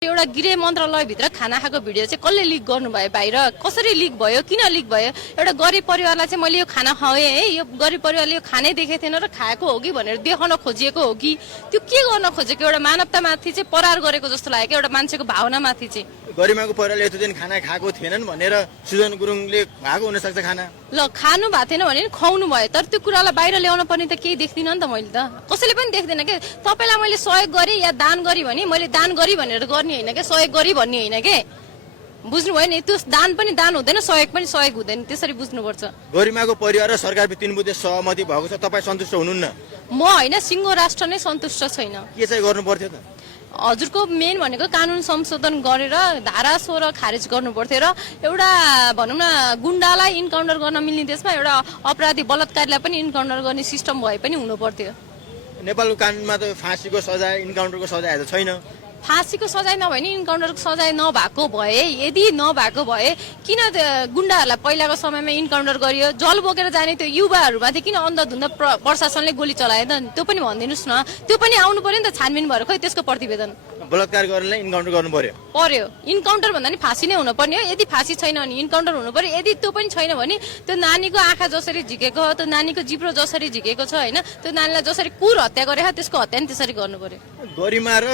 एउटा गृह मन्त्रालयभित्र खाना खाएको भिडियो चाहिँ कसले लिक गर्नुभयो बाहिर, कसरी लिक भयो, किन लिक भयो? एउटा गरिब परिवारलाई चाहिँ मैले यो खाना खुवाएँ है, यो गरिब परिवारले यो खानै देखेको थिएन र खाएको हो कि भनेर देखाउन खोजिएको हो कि त्यो के गर्न खोजेको? एउटा मानवतामाथि चाहिँ परार गरेको जस्तो लाग्यो क्या, एउटा मान्छेको भावनामाथि चाहिँ। गरिमाको परिवारले यस्तो दिन खाना खाएको थिएनन् भनेर सुजन गुरुङले खाएको हुनसक्छ खाना। ल खानु भएको थिएन भने खुवाउनु भयो, तर त्यो कुरालाई बाहिर ल्याउन पर्ने त केही देख्दिनँ नि त मैले त, कसैले पनि देख्दिनँ कि तपाईँलाई मैले सहयोग गरेँ या दान गरेँ भने मैले दान गरेँ भनेर गर्ने होइन क्या, सहयोग गरेँ भन्ने होइन के, बुझ्नुभयो नि? त्यो दान पनि दान हुँदैन, सहयोग पनि सहयोग हुँदैन, त्यसरी बुझ्नुपर्छ। गरिमाको परिवार र सरकार 3 बुँदे सहमति भएको छ, तपाईँ सन्तुष्ट हुनुहुन्न? म होइन, सिङ्गो राष्ट्र नै सन्तुष्ट छैन। के चाहिँ गर्नु पर्थ्यो त? हजुरको मेन भनेको कानुन संशोधन गरेर धारा 16 खारेज गर्नु पर्थ्यो र एउटा भनौँ न गुण्डालाई इन्काउन्टर गर्न मिल्ने देशमा एउटा अपराधी बलात्कारीलाई पनि इन्काउन्टर गर्ने सिस्टम भए पनि हुनु पर्थ्यो। नेपालको कानुनमा त फाँसीको सजाय, इन्काउन्टरको सजाय त छैन। फाँसीको सजाय नभए नि इन्काउन्टरको सजाय नभएको भए, यदि नभएको भए किन गुण्डाहरूलाई पहिलाको समयमा इन्काउन्टर गरियो? जल बोकेर जाने त्यो युवाहरूमाथि किन अन्धधुन्ध प्रशासनले गोली चलायो त? त्यो पनि भनिदिनुहोस् न, त्यो पनि आउनु पर्यो नि त छानबिन भएर, खै त्यसको प्रतिवेदन? बलात्कार गर्नेलाई इन्काउन्टर गर्नु पर्यो। इन्काउन्टर भन्दा नि फाँसी नै हुनु पर्ने हो। यदि फाँसी छैन भने इन्काउन्टर हुनु पर्यो, यदि त्यो पनि छैन भने त्यो नानीको आँखा जसरी झिकेको हो, त्यो नानीको जिब्रो जसरी झिकेको छ होइन, त्यो नानीलाई जसरी कुर हत्या गरे त्यसको हत्या नि त्यसरी गर्नु पर्यो। गरिमा र